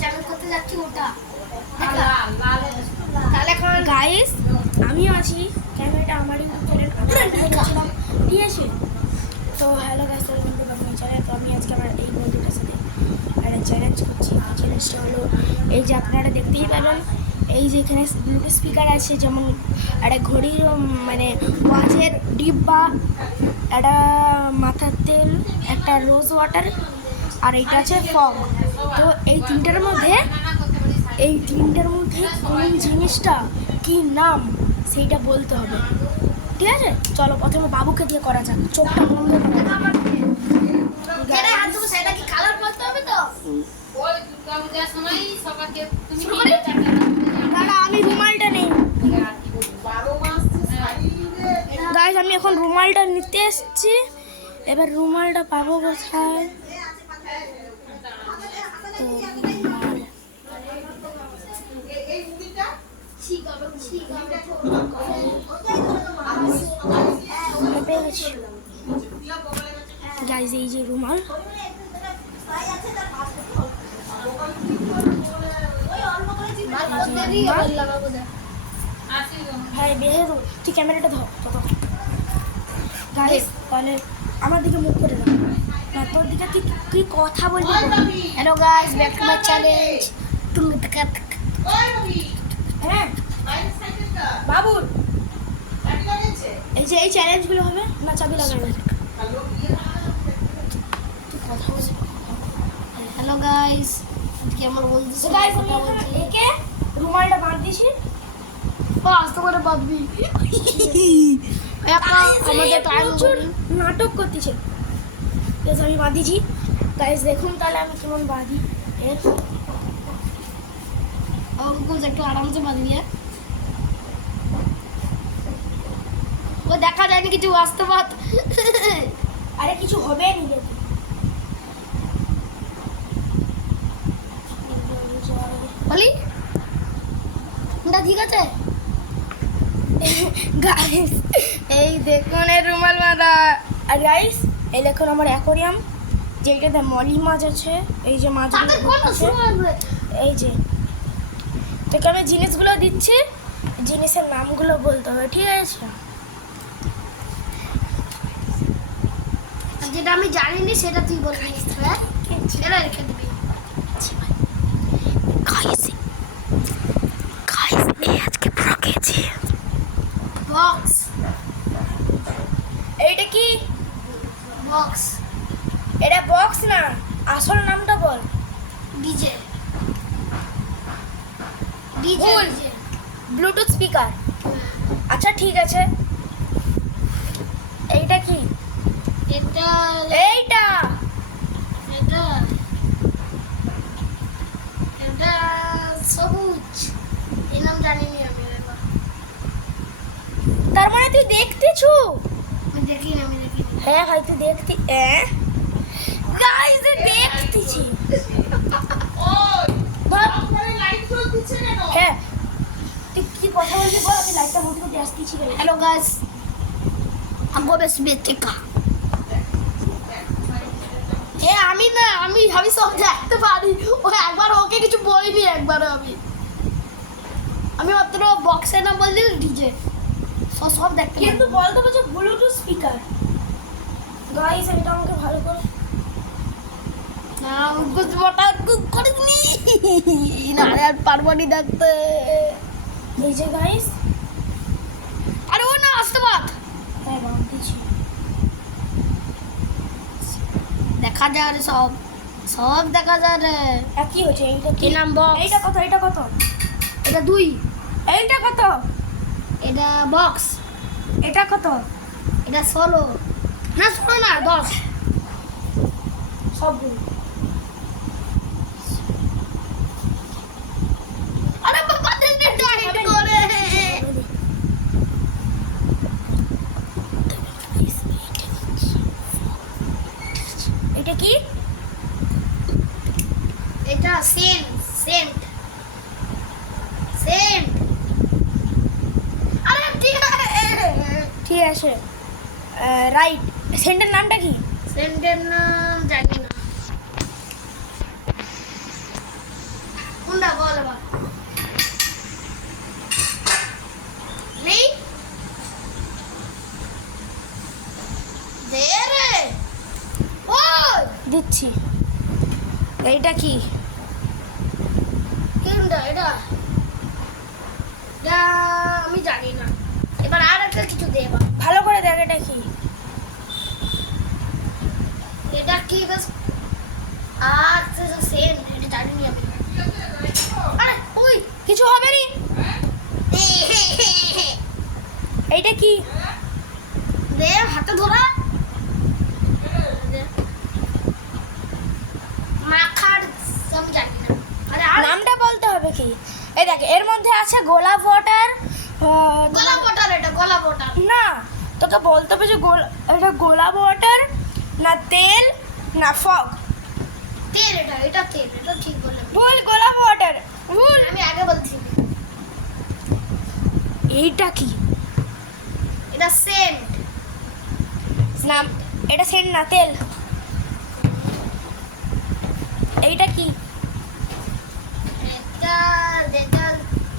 Challenge করতে যাচ্ছি ওটা। তাহলে এখন গাইস আমিও আছি, ক্যামেরাটা আমার ইউটিউব চ্যানেল ঠিক আছে। তো hello guys, welcome to my channel. তো আমি আজকে আমার এই বন্ধুটার সাথে একটা চ্যালেঞ্জ করছি। চ্যালেঞ্জটা হলো এই যে আপনারা দেখতেই পাবেন, এই যে এখানে ব্লুটুথ স্পিকার আছে, যেমন একটা ঘড়ির মানে ওয়াচের ডিব্বা, একটা মাথার তেল, একটা রোজ ওয়াটার, আর এইটা আছে ফগ। তো এই তিনটার মধ্যে কোন জিনিসটা কি নাম সেইটা বলতে হবে, ঠিক আছে? চলো প্রথমে বাবুকে দিয়ে করা যাক। চোখটা বন্ধ করে সেটা কি কালার করতে হবে তো? আমি রুমালটা নেই গাইস, আমি এখন রুমালটা নিতে এসেছি। এবার রুমালটা পাবো কোথায়? গাইস এই যে রুমাল, ভাই বের তুই ক্যামেরাটা ধর। গাইস তাহলে আমার দিকে মুখ করে দাও না, তোর দিকে তুই কি কথা বলবি? Hello guys, back to my challenge. তুমি হ্যাঁ বাবুর এই যে এই চ্যালেঞ্জগুলো হবে না, চাবি লাগাবে তুই কথা বলবি। হ্যালো গাইস, আজকে আমার বলতেছে তো গাইস আমি একে রুমালটা বাঁধ দিছি। আস্তে করে বাঁধবি। আমাদের টাইম প্রচুর নাটক করতেছে। বেশ আমি বাঁধিছি গাইস, দেখুন তাহলে আমি কেমন বাঁধি। এর অঙ্কুশ একটু আরামসে বাঁধবি। ও দেখা যায়নি কিছু, বাস্তবাত। আরে কিছু হবে নিজে বলি না, ঠিক আছে গাইস। এই দেখুন এই রুমাল বাঁধা। আর গাইস এই দেখুন আমার অ্যাকোরিয়াম, যেটাতে মলি মাছ আছে। এই যে মাছগুলো আছে, এই যে তোকে আমি জিনিসগুলো দিচ্ছি, জিনিসের নামগুলো বলতে হবে, ঠিক আছে? যেটা আমি জানিনি সেটা তুই বলবি। হ্যাঁ, সেটা রেখে দিবি। আজকে প্রকেছি বক্স এইটা কি? বক্স এটা বক্স না, আসল নামটা বল। ডিজে ডিজে ভুল। Bluetooth speaker. আচ্ছা ঠিক আছে, এইটা কি? এটা এইটা এটা এটা সবুজ। এই নাম জানিনি আমি। তার মানে তুই দেখতেছু? আমি দেখিনি। হ্যাঁ ভাই তুই দেখতি। গাইস দেখতেছি। হ্যাঁ তুই কি কথা বলবি বল, আমি লাইটটা বন্ধ করে আসতেছি। হ্যালো গাইস, हमको बस बेचेगा। আমি না, আমি সব দেখতে পারি। ও একবার ওকে কিছু বলিনি, একবার আমি মাত্র বক্সের নাম বললি, ডিজে সব দেখতে কিন্তু বলতে বলছে ব্লুটুথ স্পিকার। গাইস এটা আমাকে ভালো করে না, কুছ মোটা করিনি না, আর পারবো নি দেখতে। এই যে গাইস, আরে ও না, আসতে বাদ। হ্যাঁ বাঁধতেছি। দেখা যায় রে, সব দেখা যায় রে। কি হচ্ছে? এইটা কি নাম? বক্স। এইটা কত? এটা কত? এটা 2। এইটা কত? এটা বক্স। এটা কত? এটা 16 না, 16 না, 10। সবগুলো। আরে বাবা, দেখতে টাইট করে। এটা কি? এটা সেন্ট। আরে ঠিক আছে, রাইট। সেন্টের নামটা কি? সেন্টের নাম জানি না। দিচ্ছি। এইটা কি? কোনটা এটা? এটা আমি জানি না। এবার আর একটা কিছু দে এবার। ভালো করে দেখ এটা কি। এটা কি বাস আচ্ছা সেন এটা জানি না আমি। আরে ওই কিছু হবে নি। এইটা কি? দে হাতে ধরা মাখার জানি না। আরে আর নামটা বলতে হবে কি? এই দেখ এর মধ্যে আছে গোলাপ ওয়াটার। গোলাপ ওয়াটার, এটা গোলাপ ওয়াটার না, তোকে বলতে হবে যে এটা গোলাপ ওয়াটার না তেল না ফগ। তেল, এটা তেল, এটা ঠিক বললাম। ভুল, গোলাপ ওয়াটার ভুল। আমি আগে বলছি। এইটা কি? এটা সেন্ট না, এটা সেন্ট না, তেল। এইটা কি? এটা যেটা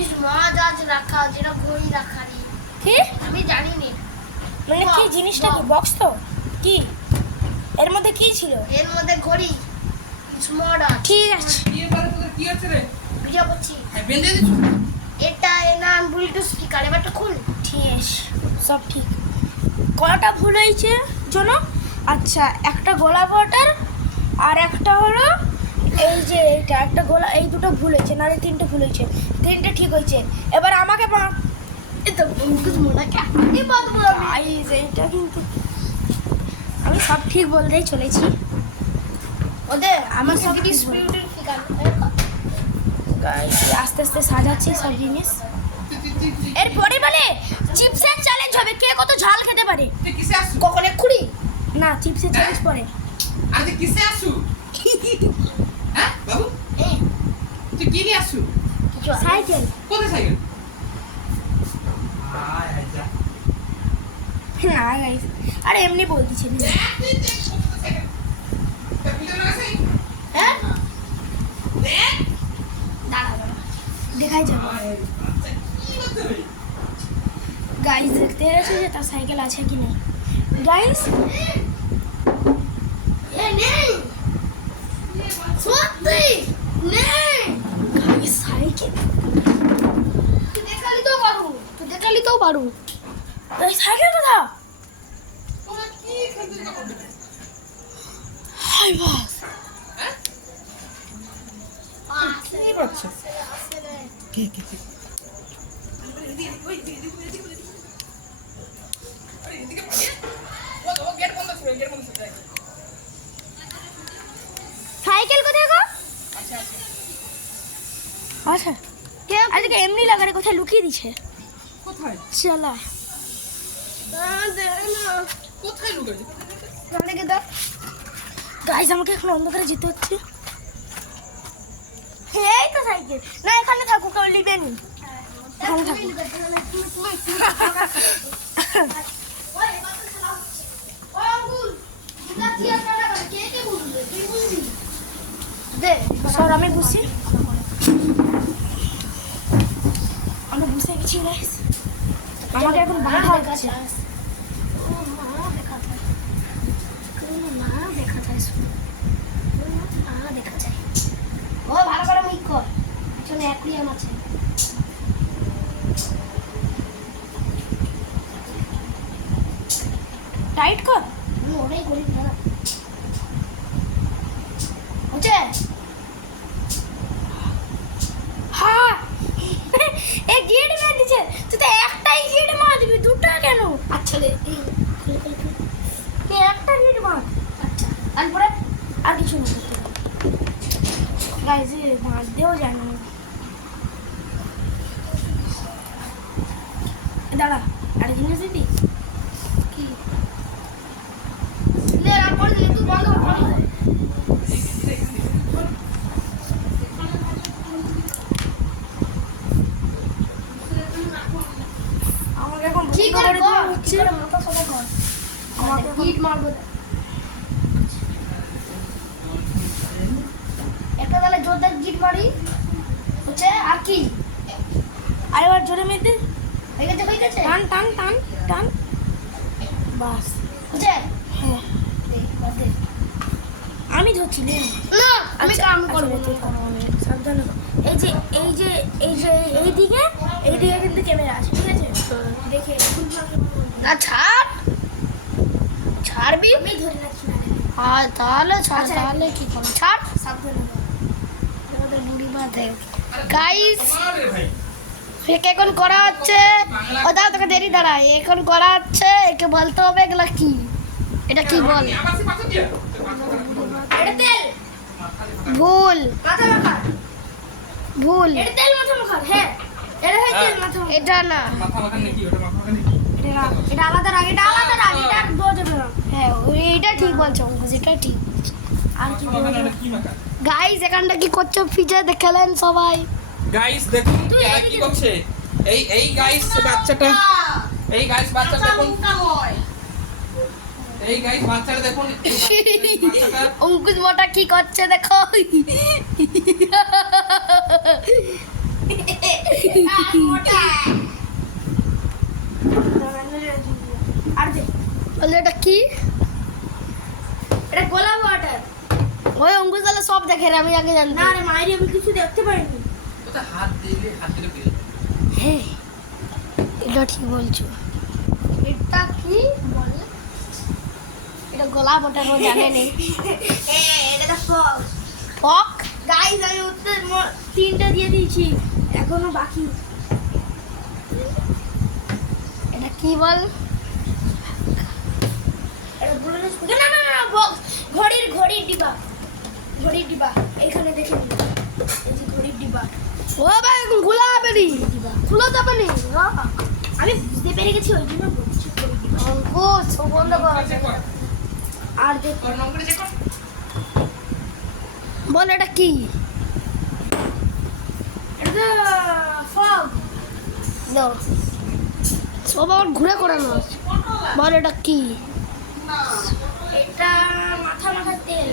ইস মহাজাজ রাখা, যেটা ঘড়ি রাখা নেই। কি আমি জানি না। মানে কি জিনিসটা কি? বক্স তো কি? এর মধ্যে কি ছিল? এর মধ্যে ঘড়ি স্মার্ট আছে। ঠিক আছে, বিয়ে করে তোদের কি আছে রে? ভিডিও করছি। হ্যাঁ, বেঁধে দিছো? এটা এর নাম ব্লুটুথ স্পিকার। এবারটা খুল। ঠিক আছে, সব ঠিক। কয়টা ভুল হয়েছে জানো? আচ্ছা, একটা গোলাপ ওয়াটার আর একটা হলো এই যে এইটা একটা গোলা, এই দুটো ভুল হয়েছে, নাহলে তিনটে ভুল হয়েছে। তিনটে ঠিক হয়েছে। এবার আমাকে এটা মুখে মোনা কে আমি বাদবো আমি। গাইস, এইটা কিন্তু আমি সব ঠিক বলতেই চলেছি। ওদের আমার সব ব্লুটুথ ঠিক বলে। স্পিকার। গাইস, আস্তে আস্তে সাজাচ্ছি সব জিনিস। এরপরে বলে চিপসের চ্যালেঞ্জ হবে, কে কত ঝাল খেতে পারে। তুই কিসে আসু? কখন এক্ষুনি? না, চিপসের চ্যালেঞ্জ পরে। আর তুই কিসে আসু? হ্যাঁ বাবু, এই তুই কি নিয়ে আসু? কিছু আছে? সাইকেল। কোথায় সাইকেল? আয় আয় যা। না গাইস, আরে এমনি বলতেছি না। দেখ তুই দেখ কোথায় সাইকেল। তা ভিতরে আছে? হ্যাঁ দেখ। দাঁড়া দাঁড়া। দেখাই যাবে। আয়, আচ্ছা, কি করতে হবে? গাইস, দেখতে গেছে যে তার সাইকেল আছে কি নেই। গাইস, এ নেই সত্যি নেই। গাইস সাইকেল, তুই দেখালি তো পারু। গাইস সাইকেল কোথা? তোরা কি খেলতে যাবো? হাই বাস। হ্যাঁ? কি করছো? কি? আরে এদিকে পালিয়ে। ও গেট বন্ধ ছিল, গেট বন্ধ ছিল। সাইকেল কোথায় গো? আচ্ছা আচ্ছা। আচ্ছা, আজকে এমনি লাগারে কোথায় লুকিয়ে দিছে। কোথায়? চলা কোথায় লুকাইছে? সামনে দাও। গাইস, আমাকে এখন অন্ধকারে যেতে হচ্ছে। এই তো সাইকেল। না, এখানে থাকুক, কেউ নিবে নি। এখানে থাকুক। স্যার, আমি বুঝছি, আমরা বুঝতে গেছি গাইস। আমাকে এখন বাধা হচ্ছে। ও ভালো করে মিক কর। পিছনে অ্যাকুরিয়াম আছে। টাইট কর। ওটাই করি না। হচ্ছে হ্যাঁ, এ গিট মেরে দিছে। তুই তো একটাই গিট মার দিবি, দুটা কেন? আচ্ছা রে। তুই একটা গিট মার। আচ্ছা তারপরে আর কিছু না করতে গাইস, মার দেও জানো। দাঁড়া, আর জিনিস দিবি কি লে আর পড়ে দিলি তুই বন্ধ কর। আমাকে এখন কি বন্ধ করে করে দেওয়া কর? হচ্ছে। কি করে মাথা সোজা কর। আমাকে এখন- হিট মারবো। একটা তাহলে জোরদার গিট মারি। হচ্ছে আর কি? আরেকবার জোরে মেরে দে। হয়ে গেছে হয়ে গেছে। টান টান টান টান, বাস। হচ্ছে হ্যাঁ, দে, বাদ দে। আমি ধরছি নে। না আমি আচ্ছা, কাম আচ্ছা, করবো তুই কর। সাবধানে কর। এইদিকে কিন্তু ক্যামেরা আছে, ঠিক আছে? দেখে না ছাড় ছাড়বি আমি ধরে রাখছি না রে। আর তাহলে ছাড় আচ্ছা, তাহলে কি করবো ছাড় সাবধানে কর। আমাদের বুড়ি মাথায় গাইস মার রে ভাই একে এখন করা হচ্ছে ও দাঁড়া তোকে দেরি দাঁড়া এখন করা হচ্ছে একে বলতে হবে এগুলা কি এটা কি বল আবার সে পাশে দিয়ে এটা তেল ভুল মাথা মাখা। ভুল এটা তেল মাথা মাখা, হ্যাঁ এটা হয় তেল মাথা মাখা। এটা না মাথা মাথা নাকি ওটা মাথা মাথা নাকি এটা আলাদা রাগ, এটা আলাদা রাগ, এটা আর দেওয়া যাবে না। হ্যাঁ এইটা ঠিক বলছো অঙ্কুশ এটা ঠিক আর কি মাথা দেওয়া যাবে? মাথা কি মাথা গাইস এখানটা কি করছো ফিজে দেখলেন সবাই গাইস দেখুন তুই এরা এদিকে কি করছে এই গাইস বাচ্চাটা এই গাইস বাচ্চাটা দেখুন এই গাইস বাচ্চাটা দেখুন এই বাচ্চাটা অঙ্কুশ মোটা কি করছে দেখো আর দে। বলে এটা কি এটা গোলাপ ওয়াটার। ওই অঙ্কুশ তাহলে সব দেখে রে আমি আগে না জানতাম রে মায়ের আমি কিছু দেখতে পাইনি। ওটা হাত দিলে পেয়ে হ্যাঁ এটা ঠিক বলছো এটা কি বলে এটা গলা বটা ও জানে নেই এটা তো ফল। ফক গাইস আমি উত্তর তিনটা দিয়ে দিয়েছি, এখনো বাকি। এটা কি বল এটা বলে না না না বক্স, ঘড়ির ডিবা, ঘড়ির ডিবা এইখানে দেখে নিন। এই যে ঘড়ির ডিবা। ও ভাই খোলা হবে নি খুলো যাবে নি আমি বুঝতে পেরে গেছি ওই জন্য বলছি ঘড়ির ডিবা। অঙ্কুশ ও বন্ধ কর চেক কর আর দেখো আর নম্বরে চেক কর বল এটা কি এটা ফগ। দাও সব আবার ঘুরে করানো আছে বল এটা কি এটা মাথা মাথার তেল।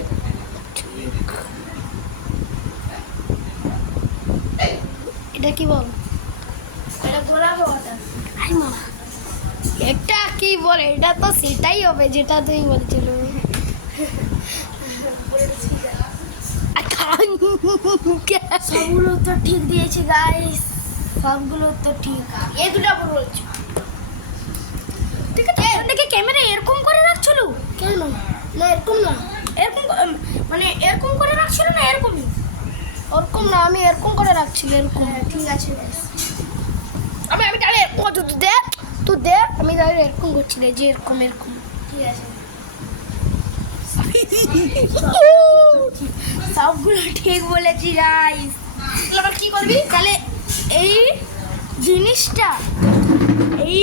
এটা কি বল এটা গোলাপ ওয়াটার। আই মা এটা কি বল এটা তো সেটাই হবে যেটা তুই বলছিল সবগুলো তো ঠিক দিয়েছি গাইস, সবগুলো তো ঠিক। এই দুটো বলছি ঠিক আছে। দেখে ক্যামেরা এরকম করে রাখছিল কেন না এরকম না এরকম মানে এরকম করে রাখছিল না এরকমই? ওরকম না আমি এরকম করে রাখছিল এরকম হ্যাঁ ঠিক আছে guys। আমি তাহলে এরকম তুই দে আমি তাহলে এরকম করছি রে যে এরকম এরকম ঠিক আছে সবগুলো ঠিক বলেছি গাইস। এবার কি করবি তাহলে এই জিনিসটা এই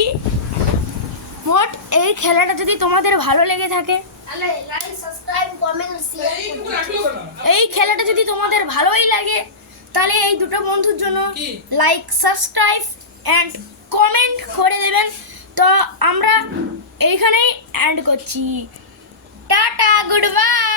মোট এই খেলাটা যদি তোমাদের ভালো লেগে থাকে, তাহলে লাইক সাবস্ক্রাইব কমেন্ট শেয়ার এইটুকু রাখলেও না এই খেলাটা যদি তোমাদের ভালোই লাগে, তাহলে এই দুটো বন্ধুর জন্য কি? লাইক সাবস্ক্রাইব অ্যান্ড কমেন্ট করে দেবেন। তো আমরা এইখানেই এন্ড করছি। Tata, good bye.